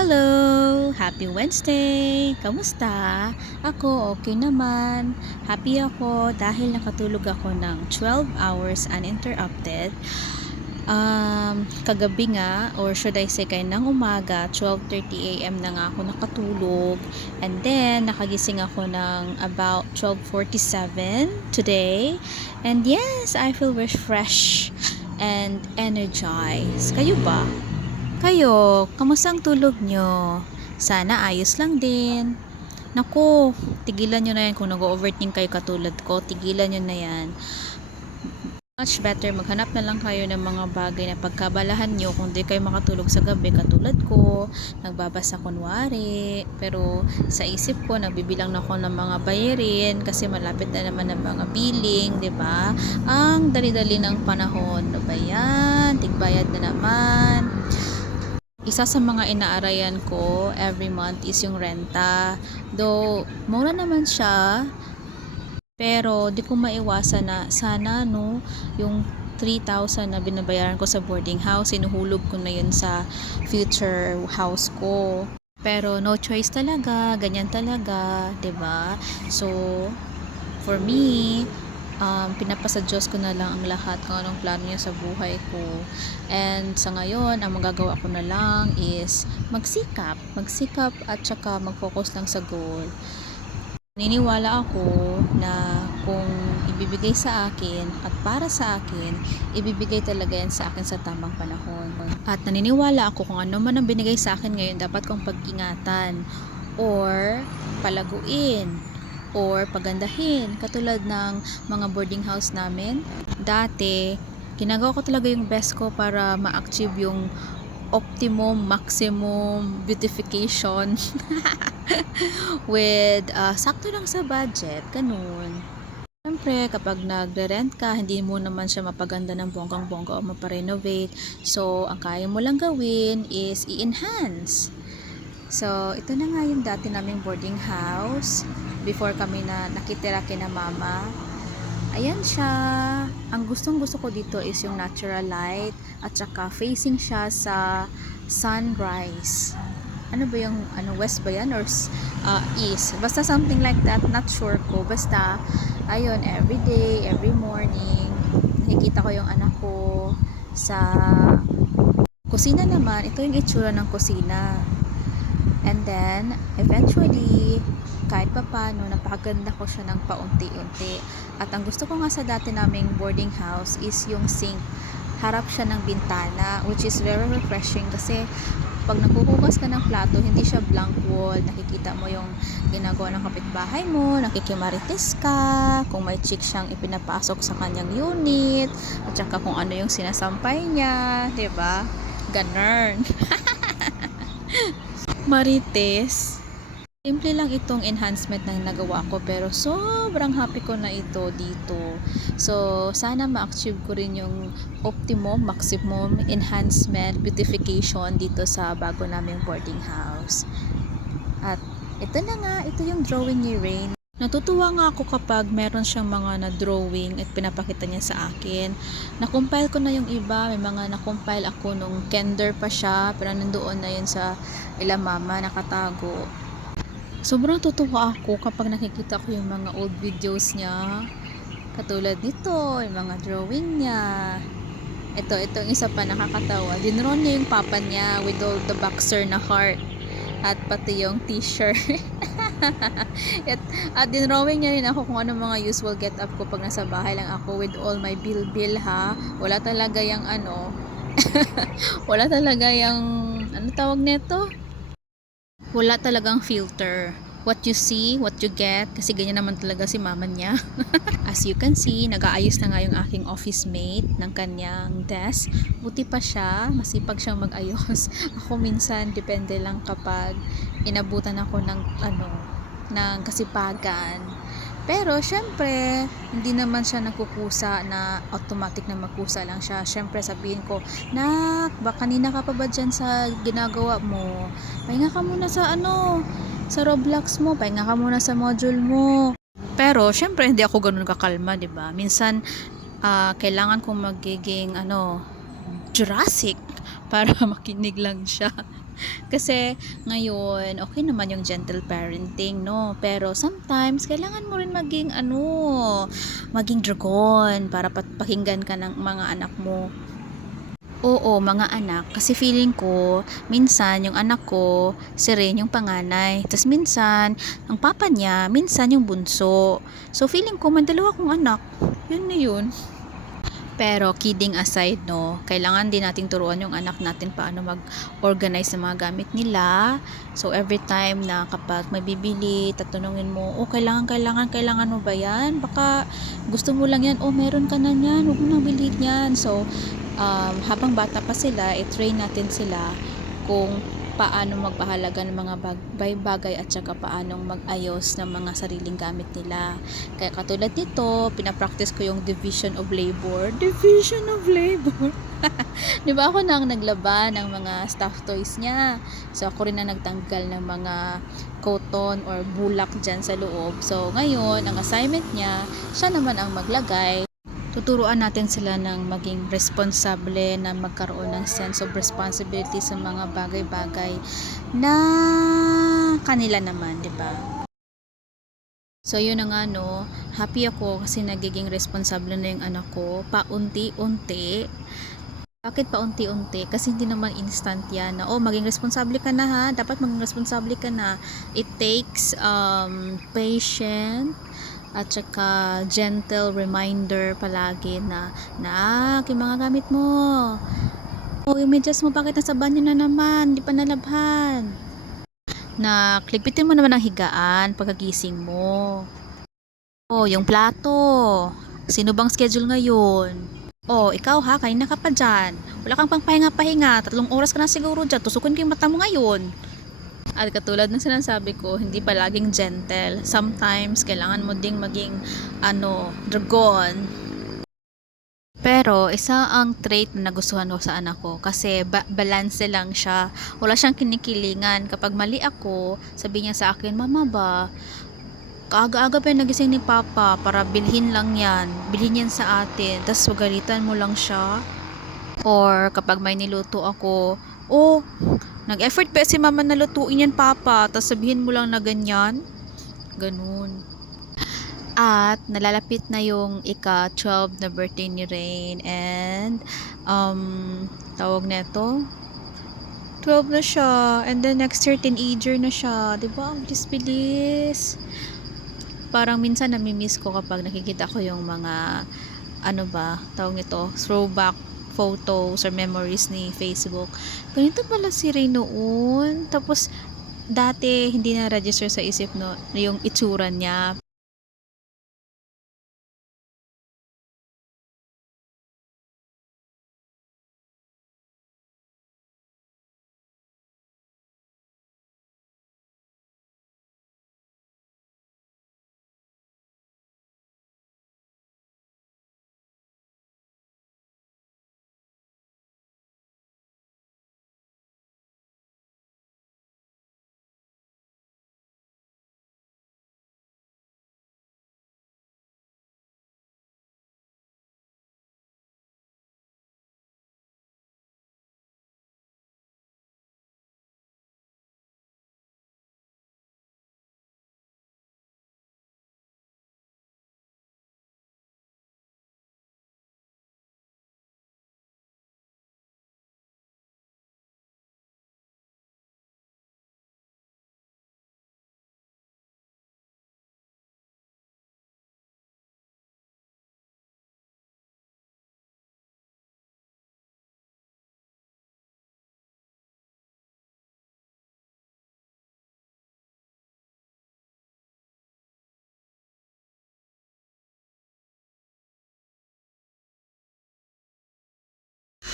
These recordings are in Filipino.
Hello! Happy Wednesday! Kamusta? Ako okay naman. Happy ako dahil nakatulog ako ng 12 hours uninterrupted. Kagabi nga, or should I say kaya ng umaga, 12:30 AM na nga ako nakatulog. And then, nakagising ako ng about 12:47 today. And yes, I feel refreshed and energized. Kayo ba? Kayo, kamusta ang tulog nyo? Sana ayos lang din. Naku, tigilan nyo na yan kung nag-overthink kayo katulad ko. Tigilan nyo na yan. Much better, maghanap na lang kayo ng mga bagay na pagkabalahan nyo kung di kayo makatulog sa gabi katulad ko. Nagbabasa kunwari. Pero sa isip ko, nagbibilang na ako ng mga bayarin kasi malapit na naman ng mga billing, di ba? Ang dali-dali ng panahon. Ano ba yan? Tigbayad na naman. Isa sa mga inaarayan ko every month is yung renta. Though, mura naman siya, pero di ko maiwasan na sana no, yung 3,000 na binabayaran ko sa boarding house, sinuhulog ko na yun sa future house ko. Pero no choice talaga, ganyan talaga, 'di ba? So, for me, pinapasa Diyos ko na lang ang lahat kung anong plano niya sa buhay ko. And sa ngayon, ang magagawa ko na lang is magsikap at saka mag-focus lang sa goal. Naniniwala ako na kung ibibigay sa akin at para sa akin, ibibigay talaga yan sa akin sa tamang panahon. At naniniwala ako kung ano man ang binigay sa akin ngayon, dapat kong pag-ingatan or palaguin or pagandahin. Katulad ng mga boarding house namin, dati ginagawa ko talaga yung best ko para ma-achieve yung maximum beautification with sakto lang sa budget, ganun. Siyempre, kapag nagre-rent ka, hindi mo naman siya mapaganda ng bonggang-bongga o maparenovate. So, ang kaya mo lang gawin is i-enhance. So, ito na nga yung dati naming boarding house before kami na nakitira kina mama. Ayan siya. Ang gustong-gusto ko dito is yung natural light at saka facing siya sa sunrise. Ano ba yung west ba yan or east? Basta something like that, not sure ko. Basta ayun, every day, every morning nakikita ko yung anak ko sa kusina naman. Ito yung itsura ng kusina. And then, eventually, kahit pa paano, napakaganda ko siya ng paunti-unti. At ang gusto ko nga sa dati naming boarding house is yung sink. Harap siya ng bintana, which is very refreshing kasi pag naghuhugas ka ng plato, hindi siya blank wall. Nakikita mo yung ginagawa ng kapitbahay mo, nakikimarites ka, kung may chick siyang ipinapasok sa kanyang unit, at saka kung ano yung sinasampay niya, 'di ba? Ganun. Marites. Simple lang itong enhancement na nagawa ko pero sobrang happy ko na ito dito. So, sana ma-achieve ko rin yung maximum enhancement, beautification dito sa bago naming boarding house. At ito na nga, ito yung drawing ni Rain. Natutuwa nga ako kapag meron siyang mga na-drawing at pinapakita niya sa akin. Na-compile ko na yung iba, may mga na-compile ako nung kinder pa siya, pero nandoon na yun sa ila mama, nakatago. Sobrang tutuwa ako kapag nakikita ko yung mga old videos niya. Katulad nito, yung mga drawing niya. Itong isa pa nakakatawa. Dinraw niya yung papa niya with all the boxer na heart. At pati yung t-shirt. at dinrawing niya rin ako kung ano mga usual get up ko pag nasa bahay lang ako with all my bill ha. Wala talaga yung wala talaga yung tawag nito? Wala talagang filter. What you see, what you get, kasi ganyan naman talaga si mama niya. As you can see, nag-aayos na nga yung aking office mate ng kanyang desk. Buti pa siya, masipag siyang mag-ayos. Ako minsan, depende lang kapag inabutan ako ng kasipagan. Pero, syempre, hindi naman siya nagkukusa na automatic na magkusa lang siya. Syempre, sabihin ko, nak, kanina ka pa ba dyan sa ginagawa mo? Pahinga ka muna sa sa Roblox mo, pahinga ka muna sa module mo. Pero, syempre, hindi ako ganun kakalma, 'di ba? Minsan, kailangan kong magiging Jurassic para makinig lang siya. Kasi ngayon, okay naman yung gentle parenting, no? Pero sometimes, kailangan mo rin maging maging dragon para pakinggan ka ng mga anak mo. Oo, mga anak. Kasi feeling ko, minsan yung anak ko, si Ren yung panganay. Tapos minsan, ang papa niya, minsan yung bunso. So feeling ko, may dalawa kong anak. Yun na yun. Pero kidding aside, no, kailangan din nating turuan yung anak natin paano mag-organize ng mga gamit nila. So every time na kapag may bibili, tatanungin mo, oh, kailangan mo ba yan? Baka gusto mo lang yan, oh, meron ka na yan, huwag mo nang bilhin yan. So habang bata pa sila, i-train natin sila kung paano magpahalaga ng mga bagay at saka paano mag-ayos ng mga sariling gamit nila. Kaya katulad nito, pinapractice ko yung division of labor. Division of labor. Di ba ako nang naglaba ng mga stuffed toys niya. So ako rin na nagtanggal ng mga cotton or bulak dyan sa loob. So ngayon, ang assignment niya, siya naman ang maglagay. Tuturuan natin sila ng maging responsable, na magkaroon ng sense of responsibility sa mga bagay-bagay na kanila naman, 'di ba? So yun na nga, no, happy ako kasi nagiging responsable na yung anak ko paunti-unti. Bakit paunti-unti? Kasi hindi naman instant yan na, oh, maging responsable ka na ha, dapat maging responsable ka na. It takes patience at saka gentle reminder palagi na yung mga gamit mo, oh, yung medyas mo, bakit nasa banyo na naman, di pa nalabhan, na ligpitin mo naman ang higaan pagkagising mo, oh, yung plato, sino bang schedule ngayon, oh, ikaw ha, kanina ka pa dyan, wala kang pang pahinga-pahinga, 3 oras ka na siguro dyan, tusukin ko yung mata mo ngayon. At katulad ng sinasabi ko, hindi palaging gentle. Sometimes, kailangan mo ding maging, dragon. Pero, isa ang trait na nagustuhan ko sa anak ko. Kasi, balance lang siya. Wala siyang kinikilingan. Kapag mali ako, sabi niya sa akin, Mama ba, kaaga-aga pa yung nagising ni Papa para bilhin lang yan. Bilhin yan sa atin. Tapos, pagalitan mo lang siya. Or, kapag may niluto ako, oh, nag-effort pa si mama na lutuin yan, papa, tapos sabihin mo lang na ganyan, ganun. At nalalapit na yung ika-12 na birthday ni Rain, and tawag neto 12 na siya, and then next year teenager na siya, 'di ba? Ang bilis. Parang minsan nami-miss ko kapag nakikita ko yung mga tawag nito, throwback photos or memories ni Facebook. Ganito pala si Ray noon. Tapos, dati, hindi na register sa isip, no, yung itsura niya.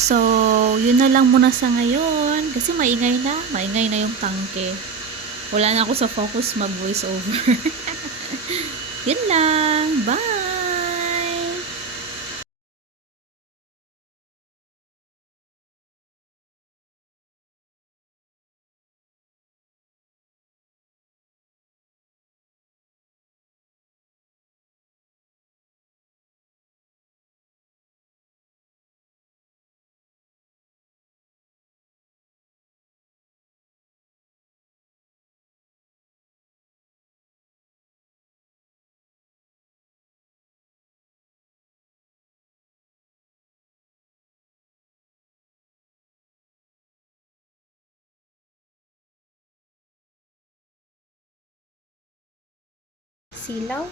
So, yun na lang muna sa ngayon. Kasi maingay na yung tangke. Wala na ako sa focus mag-voice over. Yun lang. Bye! silaw.